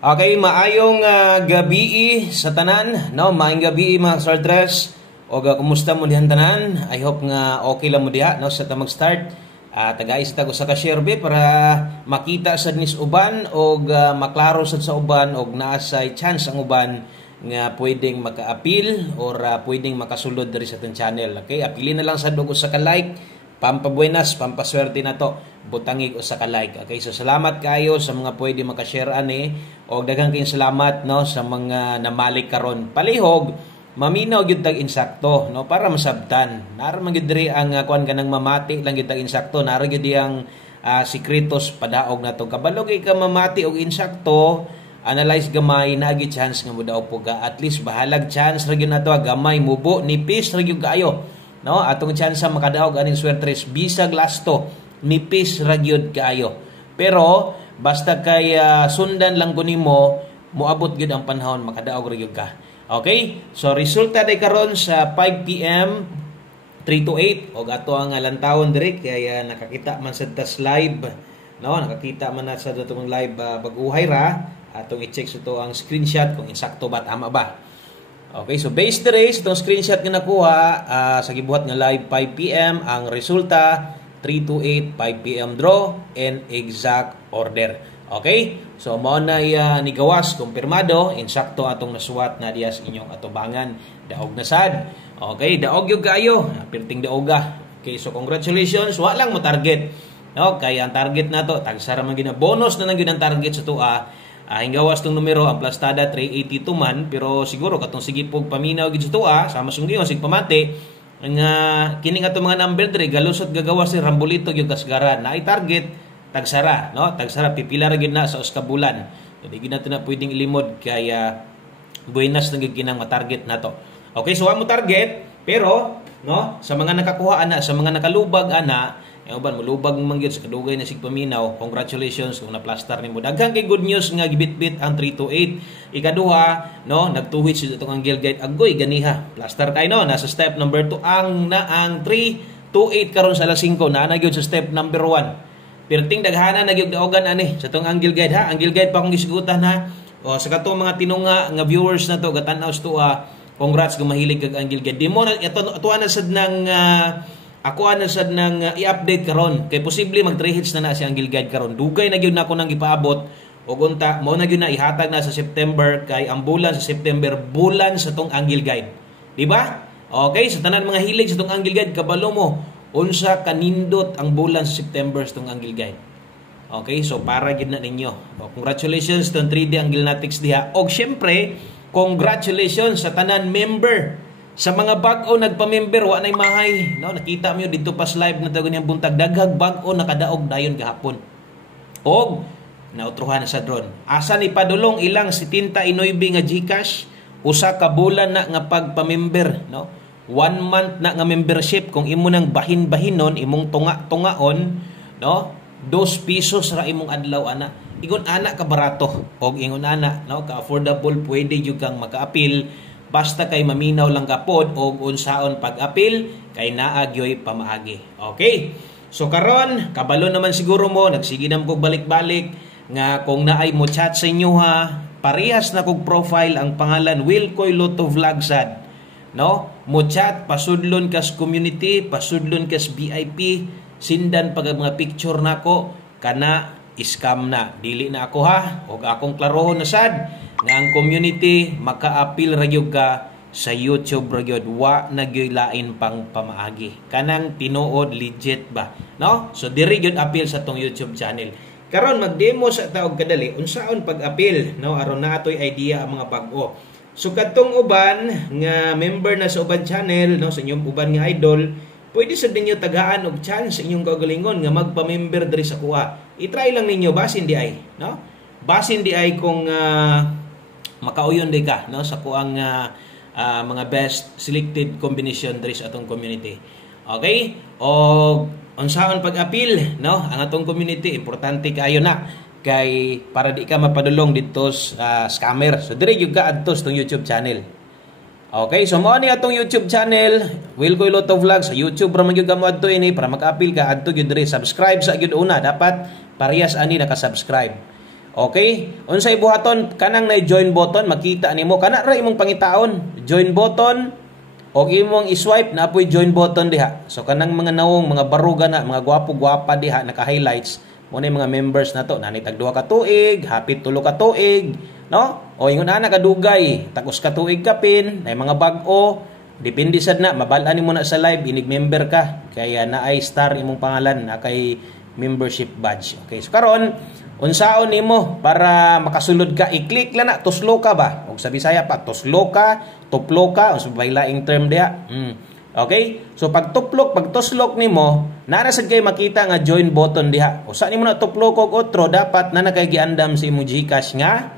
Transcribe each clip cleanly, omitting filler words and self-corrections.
Okay, maayong gabi sa tanan, no? Maayong gabi mga Sartres. O kumusta mo dihan tanan? I hope nga okay lang mo diha, no? Sa ta mag-start. Tagais ta ko sa ka-share para makita sa nis uban o maklaro sa uban o naasay chance ang uban nga pwedeng maka-appeal or pwedeng makasulod diri sa ating channel. Okay, apilin na lang sa dugo sa ka-like. Pampabuenas, pampaswerte na to, butangig o sa ka-like. Okay, so salamat kayo sa mga pwede makashare ani o daghang kayong salamat no sa mga namalik karon. Palihog, maminaw gyud tag insakto no para masabtan. Nara man gyud diri ang kuan kanang mamati lang gyud tag insakto, nara gyud ang sikretos padaog nato. Kabalo kay ka mamati og insakto, analyze gamay na gyud chance nga mudaog puga. At least bahalag chance ra gyud nato gamay mubo nipis ra gyud kaayo. No, atong chance makadaog aning swertres bisag lasto nipis ra gyud kaayo. Pero basta kay sundan lang ko nimo moabot gyud ang panahon makadaog ra gyud ka. Okay? So resulta day karon sa 5 PM 3 to 8 og ato ang lantawon diri kay nakakita man sa tas live. No, nakakita man na sa datong live baguhay ra atong i-check to ang screenshot kung insakto ba tama ba. Okay, so based the race, itong screenshot nga nakuha sa gibuhat nga live 5 PM, ang resulta 3 to 8, 5 PM draw, and exact order. Okay, so mao na ni gawas, kumpirmado, insakto atong nasuwat na diya sa inyong atubangan, daog na sad. Okay, daog yung kayo, pirting daoga. Okay, so congratulations, wa lang mo target. No, kaya ang target na to, tagsara man gina bonus na lang gyud ang target sa tua. Hinggawas tong numero ang plastada 382 man pero siguro katong sige pog paminaw gid ito sama sunggiyon sig pamati nga kining ato mga number dre galusot gagawas si Rambolito gyud kasgaran na ay target tagsara no tagsara pipila ra gyud na sa uska bulan so di gyud nato na pwedeng ilimod kaya buenas na gyud kinang matarget nato. Okay, so mo target pero no sa mga nakakuha ana sa mga nakalubag ana uban mulubag man gyud sa kadugay na sig paminaw. Congratulations kung na-plaster nimo. Daghang kay good news nga gibit-bit ang 3 to 8. Ikaduha, no, nagtuhit si itong angle guide agoy ganiha. Plaster kay no nasa step number 2 ang 3 to 8 karon sa alas 5 na gyud sa step number 1. Perting daghana na gyud daogan ani sa itong angle guide ha. Angle guide pa kung gisigutan ha. O sa katong mga tinunga nga viewers na to gatan-aw sa congrats kung mahilig kag angle guide. Di mo na ito na sad nang ako ana sad nang i-update karon kay posible mag 3 hits na si angle guide karon. Dugay na gyud nako nang ipaabot og unta mao na gyud na ihatag na sa September kay ang bulan sa September bulan sa tong angle guide. Di ba? Okay, sa tanan mga hilig sa tong angle guide kabalo mo unsa kanindot ang bulan sa September sa tong angle guide. Okay, so para gyud na ninyo. Congratulations tong 3D Angelnatics diha. Og syempre, congratulations sa tanan member. Sa mga bag-o nagpa-member wa nay mahay, no, nakita mo dito pas live na tagon yang buntag daghag bag-o nakadaog dayon gahapon. Og nautruhan sa drone. Asa ni padulong ilang 79 nga GCash, usa ka bulan na nga pagpa-member, no? 1 month na nga membership kung imo nang bahin-bahinon, imong tunga-tungaon, no? 2 pesos ra imong adlaw ana. Ingon ana ka barato og ingon ana, no, ka affordable pwede jud kang maka-appeal. Basta kay maminaw lang kapod o unsaon pag-apil kay naagyoy pamaagi. Okay? So karon kabalo naman siguro mo nagsige na mo balik-balik nga kung naay mo chat sa inyo ha, parehas na kog profile ang pangalan Wilcoy Lotto Vlog sad. No? Mo chat pasudlon kas community, pasudlon kas VIP, sindan pag mga picture nako kana scam na. Dili na ako ha, og akong klarohon na sad nga ang community maka-appeal ra gyud ka sa YouTube ra gyud wa na gyud lain pang pamaagi. Kanang tinuod legit ba, no? So diri gyud appeal sa tong YouTube channel. Karon mag-demo sa taog kadali unsaon pag-appeal, no? Aron na atoy idea ang mga bag-o. So kadtong uban nga member na sa uban channel, no, sa inyong uban nga idol, pwede sa ninyo tagaan og chance sa inyong kagalingon nga magpa-member diri sa kuha. I-try lang ninyo basin di ay, no? Basin di ay kung makauyon di ka, no, sa kuang mga best selected combination diri sa atong community. Okay? O unsaon pag-appeal, no? Ang atong community importante kayo na kay para di ka mapadulong dito sa scammer. So diri gyud ka adto sa tong YouTube channel. Okay, so mao ni atong YouTube channel, Wilcoy Lotto Vlog sa YouTube ra man gyud ka mo adto ini para mag-appeal ka adto gyud diri. Subscribe sa gyud una, dapat parehas ani naka-subscribe. Okay? Unsay buhaton kanang na join button, makita nimo kana ra imong pangitaon. Join button og imong i-swipe na apoy join button diha. So kanang mga nawong, mga baruga na, mga gwapo-gwapa diha naka-highlights, mo na mga members na to, nanay tag 2 ka tuig, hapit 3 ka tuig, no? O ingon ana kadugay, tagos ka tuig kapin, nay mga bag-o, depende sad na mabalaan nimo na sa live inig member ka. Kaya naay star imong pangalan na kay membership badge. Okay, so karon unsaon nimo para makasulod ka, i-click lang na tuslo ka ba, og sa Bisaya pa tuslo ka, tuplo ka, o sa laing term diha. Okay, so pag tuplok, pag tuslok nimo, nara sad kay makita nga join button diha. O sa nimo na tuplok og otro, dapat na nakay giandam sa imong GCash nga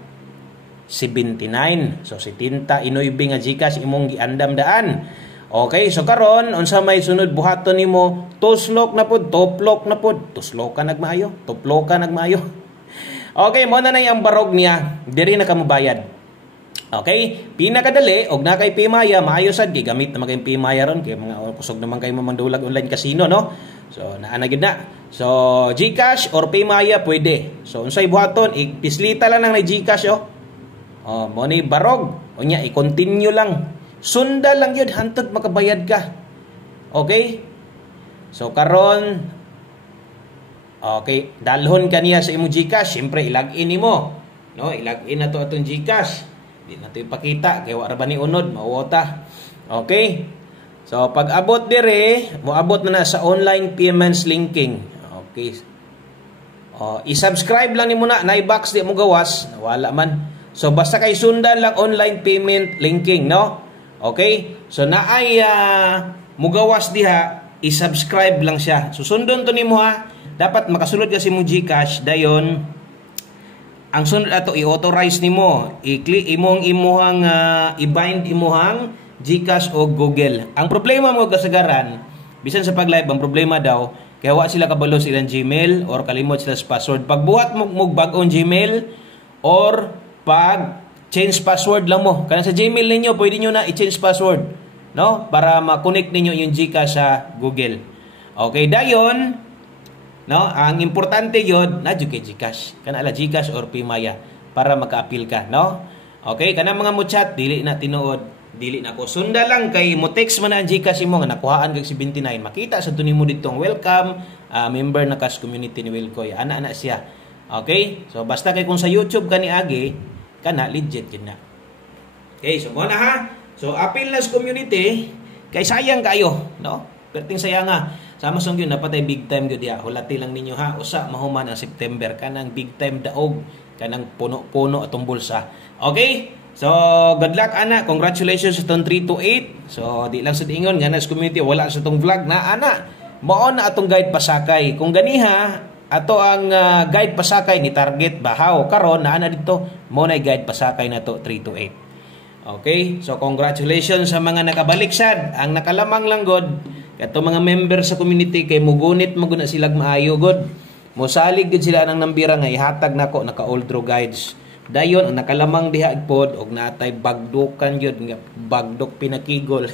79. So 79 nga GCash imong giandam daan. Okay, so karon unsa may sunod buhaton nimo, tuslok na pud, tuplok na pud, tuslok ka nagmaayo, tuplok ka nagmaayo. Okay, mo na yung barog niya, diri na ka mobayad. Okay, pinakadali og na kay Pimaya, maayo sad gigamit na magay Pimaya ron kay mga kusog naman kay mamandulag online casino, no? So naa gid na. So GCash or Pimaya pwede. So unsay buhaton, ipislita lang nang GCash oh. Mo ni barog, unya i-continue lang. Sunda lang yun hantod makabayad ka. Okay? So karon okay, dalhon kaniya sa imong GCash, siyempre i-login nimo, no? I-login na to atong GCash. Di na to ipakita kay wa ra ba ni unod, mawota. Okay? So pag abot dire, moabot na sa online payments linking. Okay. I-subscribe lang nimo na box di mo gawas, wala man. So basta kay sundan lang online payment linking, no? Okay? So naay mugawas diha, i-subscribe lang siya. So sundon to nimo ha. Dapat makasulod kasi mo GCash dayon. Ang sunod ato i-authorize nimo, i-click imong imuhang i-bind imuhang GCash o Google. Ang problema mo kasagaran, bisan sa pag-live ang problema daw, kaya wa sila kabalo sa ilang Gmail or kalimot sila sa password. Pagbuhat mo bag-ong Gmail or pag change password lang mo. Kana sa Gmail ninyo, pwede niyo na i-change password, no? Para ma-connect ninyo yung GCash sa Google. Okay, dayon, no? Ang importante yun, na kay GCash. Kana ala GCash or Pimaya para maka-appeal ka, no? Okay, kana mga mo chat, dili na tinuod, dili na ko. Sunda lang kay mo text man ang GCash mo nga nakuhaan kag 79. Makita sa tunin mo ditong welcome, member na Cash Community ni Wilcoy. Ana siya. Okay? So basta kay kung sa YouTube kani agi, kana legit gid na. Okay, so mo na ha. So appeal na sa community kay sayang kayo, no? Perting sayang nga. Sama song yun, napatay big time yun diya. Hulati lang ninyo ha. Usa, mahuman ang September. Kanang big time daog. Kanang puno-puno atong bulsa. Okay? So, good luck, ana. Congratulations sa itong 328. So, di lang sa diingon. Nga na sa community, wala sa itong vlog na, ana. Maon na atong guide pasakay. Kung ganiha, ato ang guide pasakay ni Target Bahaw. Karon na ana dito, mo na guide pasakay na to 328. Okay? So, congratulations sa mga nakabaliksad. Ang nakalamang lang, God. Kato mga member sa community kay mugunit maguna silag maayo god. Mosalig gid sila nang nambira nga ihatag nako naka oldro guides. Dayon ang nakalamang diha pod og natay bagdukan gyud nga bagdok pinakigol.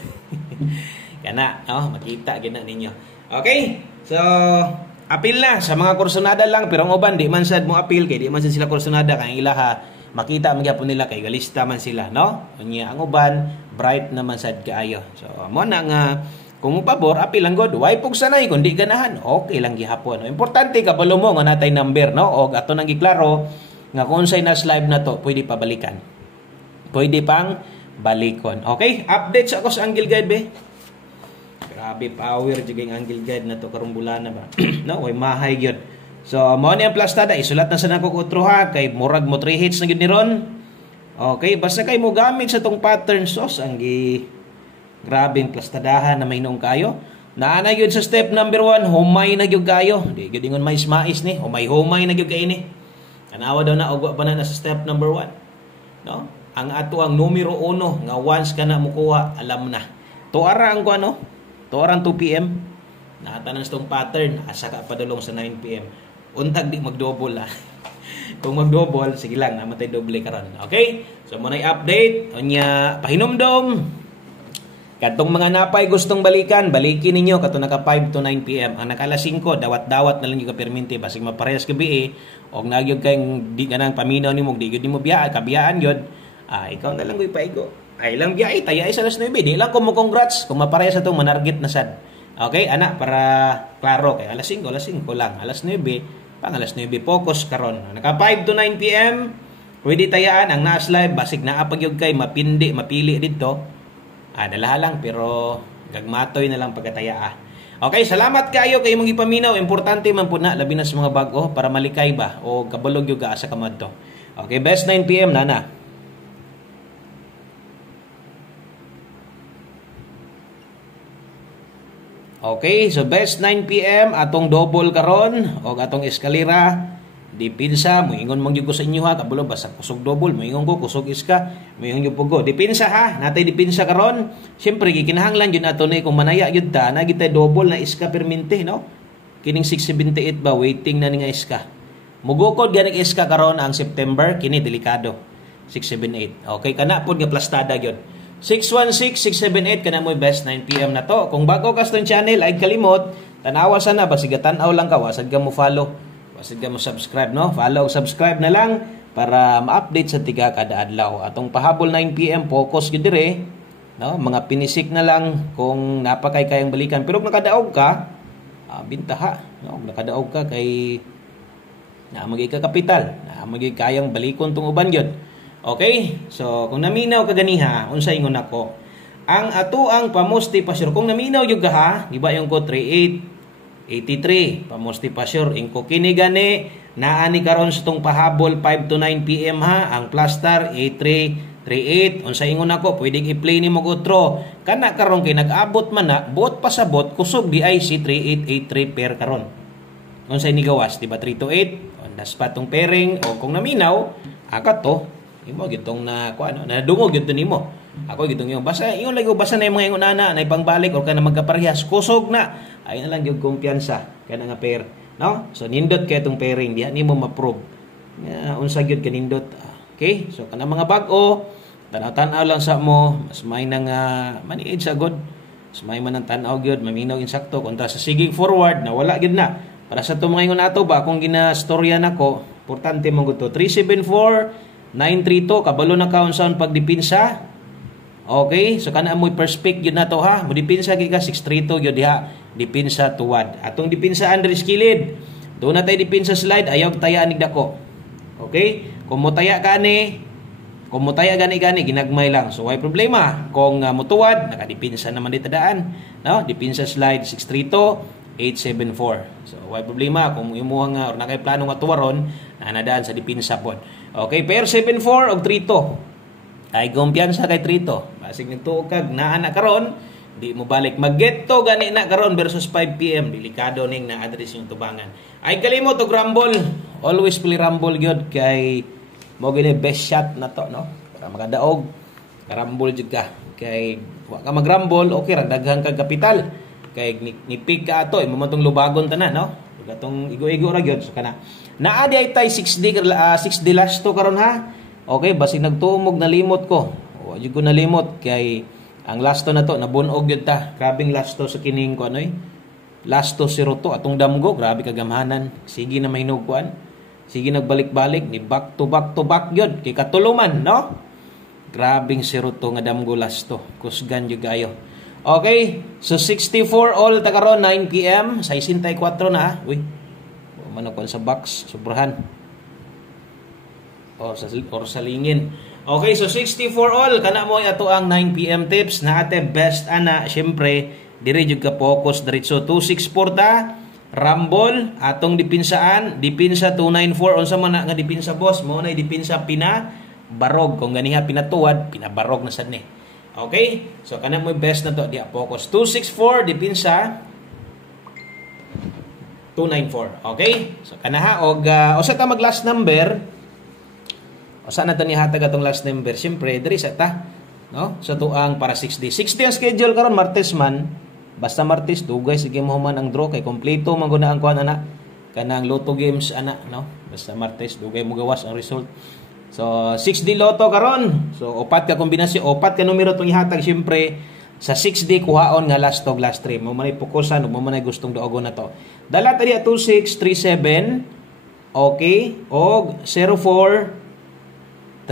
Kana, makita gid na ninyo. Okay? So, apil na sa mga kursunada lang pero ang uban di man sad mo apil kay di man sad sila kursunada kay ilaha makita man gyapon nila kay galista man sila, no? Unya ang uban bright naman sad kaayo. So, mo na nga kung pabor, apil lang god. Why pug sanay kung di ganahan, okay lang gihapon. Importante kabalo mo nga natay number, no? Og ato nang giklaro nga kung unsay nas live na to, pwede pabalikan. Pwede pang balikon. Okay? Update sa ako sa Angle Guide be. Grabe power jiging Angle Guide na to karong bulana ba. No, way mahay gyud. So, mo ni ang plastada isulat na sa nako utro ha kay murag mo 3 hits na gyud ni ron. Okay, basta kay mo gamit sa tong pattern sauce ang grabing plastadahan na may noong kayo. Naana yun sa step number 1, humay na gyud kayo. Di gyud ingon mais ni, humay na gyud kay ni. Kanawa daw na ugwa pa na sa step number 1. No? Ang ato ang numero 1 nga once ka na mukuha, alam na. Tuara ang kuno, tuara 2 PM. Nakatanan sa tong pattern, asa ka padulong sa 9 PM. Untag di mag-double ha. Kung mag-double, sige lang, namatay doble karon. Okay? So mo na i-update, unya pahinomdom. Katong mga napay gustong balikan, balikin ninyo kato naka 5 to 9 PM. Ang naka alas 5 dawat-dawat na lang yung perminti basig maparehas gabi og nagyod kayong di ganang paminaw nimo, di gyud nimo biya kabiyaan gyud. Ikaw na lang koy paigo. Ay lang biya taya sa alas 9, di lang ko mo congrats kung maparehas atong manarget na sad. Okay, ana para klaro kay alas 5 lang, alas 9 pang alas 9 focus karon. Naka 5 to 9 PM. Pwede tayaan ang naas live basig naa pagyud kay mapili didto. Dalaha lang pero gagmatoy na lang pagkataya. Okay, salamat kayo kay mong ipaminaw. Importante man po na labi na sa mga bag-o para malikay ba o kabalog yung gaasa kamadto. Okay, best 9 PM nana. Okay, so best 9 PM atong double karon o atong eskalera. Dipinsa, moingon man gyud ko sa inyo ha, kabalo basta kusog double, moingon ko kusog iska, moingon gyud pugo. Dipinsa ha, natay dipinsa karon. Syempre gikinahanglan gyud nato ni kung manaya gyud ta, na gitay double na iska permente, no? Kining 678 ba waiting na ni nga iska. Mugukod gani iska karon ang September, kini delikado. 678. Okay, kana pod nga plastada gyud. 616 678 kana mo best 9 PM na to. Kung bago ka sa channel ay kalimot, tanawa sana basig tan-aw lang ka, wasad ka mo follow. Wasig ka mo subscribe, no? Follow, subscribe na lang para ma-update sa tiga kada adlaw. Atong pahabol 9 PM focus gyud dire, no? Mga pinisik na lang kung napakay kayang balikan. Pero kung nakadaog ka, bintaha, no? Nakadaog ka kay na magi ka kapital, na magi kayang balikon tong uban gyud. Okay? So, kung naminaw ka ganiha, unsa ingon nako? Ang atuang pamusti pa sure. Kung naminaw gyud ka ha, di ba yung ko 3883 pamusti pa sure ingko kini gani naani karon sa tong pahabol 5 to 9 PM ha ang plastar 8338 unsa ingon nako pwedeng i-play nimo og outro kana karon kay nag-abot man na bot pa sa bot kusog di IC 3883 pair karon unsa ini gawas di ba 328 ondas pa tong pairing o kung naminaw akat to imo gitong na kuano na dungog gyud nimo ako gitong yung basa ingon lagi basa na yung mga ingon ana na ipangbalik or kana magkaparehas kusog na ay na lang yung kumpiyansa kana nga pair, no? So nindot kay itong pairing diha nimo ma-prove unsa gyud kanindot. Okay, so kana mga bag-o tanaw-tanaw lang sa mo mas may nang maniid sa god mas may man ang tanaw gyud maminaw insakto kontra sa sigig forward na wala gyud na para sa to mga ingon ato ba kung ginastorya nako importante mo gud to 374 932 kabalo na kaon sa pagdipinsa. Okay, so kana mo perspect gyud nato ha. Mo dipinsa gyud ka 632 gyud diha. Dipinsa tuwad. Atong dipinsa under skilled. Do na tay dipinsa slide ayaw tayaan nig dako. Okay? Kung mo taya gani ginagmay lang. So way problema. Kung mutuwad nakadipinsa naman dito daan, no? Dipinsa slide 632 874. So way problema kung imuha nga or nakay plano nga tuwaron nadaan sa dipinsa pod. Okay, pair 74 og 32. Ay kumpiyansa kay Trito. Basig nagtuog kag naa na karon, di mo balik maggetto gani na karon versus 5 PM. Delikado ning na-address yung tubangan. Ay kalimot og rumble. Always play rumble gyud kay mo gini best shot na to, no? Para makadaog. Rumble jud ka. Kay wa ka mag-rumble, okay ra daghan kag kapital. Kay nipig ka ato, imo man tong lubagon tanan, no? Gatong igo-igo ra gyud so kana. Naa di ay tay 6D last to karon ha. Okay, basig nagtuumog nalimot ko. Wa jud ko nalimot kay ang lasto na to nabunog gyud ta. Grabing lasto sa kining ko ano Lasto 02 atong damgo, grabe kagamhanan. Sige na mainog kuan. Sige nagbalik-balik ni back to back gyud kay katuluman, no? Grabing 02 nga damgo lasto. Kusgan jud gayo. Okay, so 64 all ta karon 9 PM, 64 na. Uy. Mano kon sa box, sobrahan. Or sa lingin. Okay, so 64 all kana mo ato ang 9 PM tips na ate best ana syempre diri jud ka focus diretso 264 ta rumble atong dipinsa 294 unsa man nga dipinsa boss mo na dipinsa barog kung ganiha pinatuwad pinabarog na sad ni. Okay, so kana mo best na to dia focus 264 dipinsa 294. Okay, so kana ha og usa ta mag last number. O saan natin ihatag atong last number? Siyempre, diri sa ta. No? Sa tuang para 6D. 6D ang schedule karon Martes man. Basta Martes, dugay sige mo man ang draw. Kay kompleto man guna ang kuhan, ana. Kanang Lotto games, ana. No? Basta Martes, dugay mo gawas ang result. So, 6D Lotto karon. So, 4 ka kombinasyon. 4 ka numero itong ihatag. Siyempre, sa 6D kuhaon nga last tog last 3 mo man fokusan mo man gustong duogon na to. Dala tadi 2637 okay og 0439.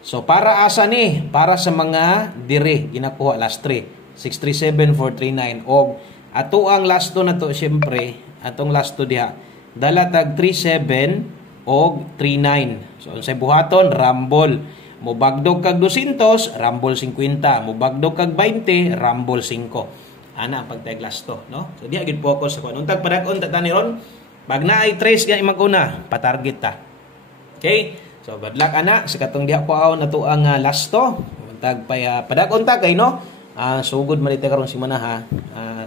So para asa ni para sa mga dire ginakuha last 3 637439 og ato ang last to na to syempre atong last to diha dala tag 37 og 39. So unsay buhaton rumble. Mubagdog kag 200, rumble 50. Mubagdog kag 20, rumble 5. Ana ang pagtaglas to, no? So diha gid focus ako. Untag padag-on ta tani ron. Pag naay trace nga imong una, patarget ta. Okay? So bad luck ana sa katong diha po na to ang last to. Untag padag-on ta kay no. Sugod man ita karon si Manaha.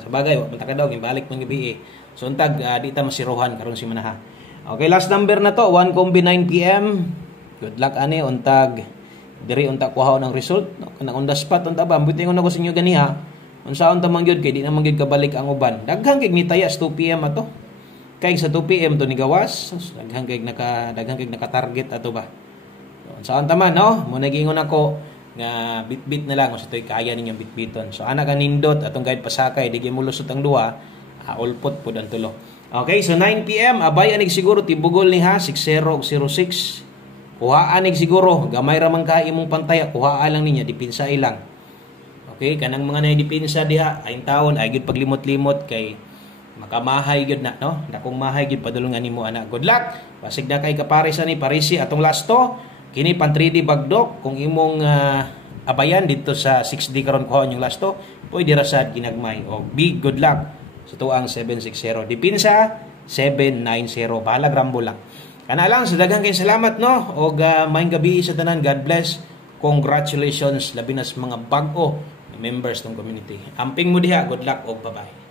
Sa bagay wa man ta daw gimbalik man gabi. So untag di ta masiruhan karon si Manaha. Okay, last number na to 1 kombi 9 PM. Good luck ani untag diri unta kuhaon ang result no kanang on the spot unta ba butingon ako sa inyo ganiha unsaon ta man gyud kay di na man gyud kabalik ang uban daghang kay nitayas 2 PM ato kay sa 2 PM to ni gawas daghang kay naka-target ato ba so, unsaon ta man no mo nagingon ako nga bit-bit na lang sa toy kaya ninyong bitbiton so ana ka nindot atong guide pasakay di gyud mulusot ang duha ulpot pud ang tulo. Okay, so 9 PM abay anig siguro tibugol ni ha 6006. Kuhaan siguro, gamay ra man ka imong pantaya, kuhaan lang niya, dipinsa ilang. Okay, kanang mga naidipinsa diha, ayong taon, ay gud paglimot-limot kay makamahay gud na, no? Dakong mahay gud padulungan nimo ana. Good luck. Basig na kay kaparisan ni Parisi atong lasto, kini pan 3D bagdok kung imong abayan dito sa 6D karon kuhaan yung lasto, pwede ra sad ginagmay. O big good luck sa tuang 760. Dipinsa 790. Bahala rambo lang. Kana lang sa daghang kay salamat no og maayong gabi sa tanan. God bless. Congratulations labi na sa mga bag-o members ng community. Amping mo diha. Good luck og bye-bye.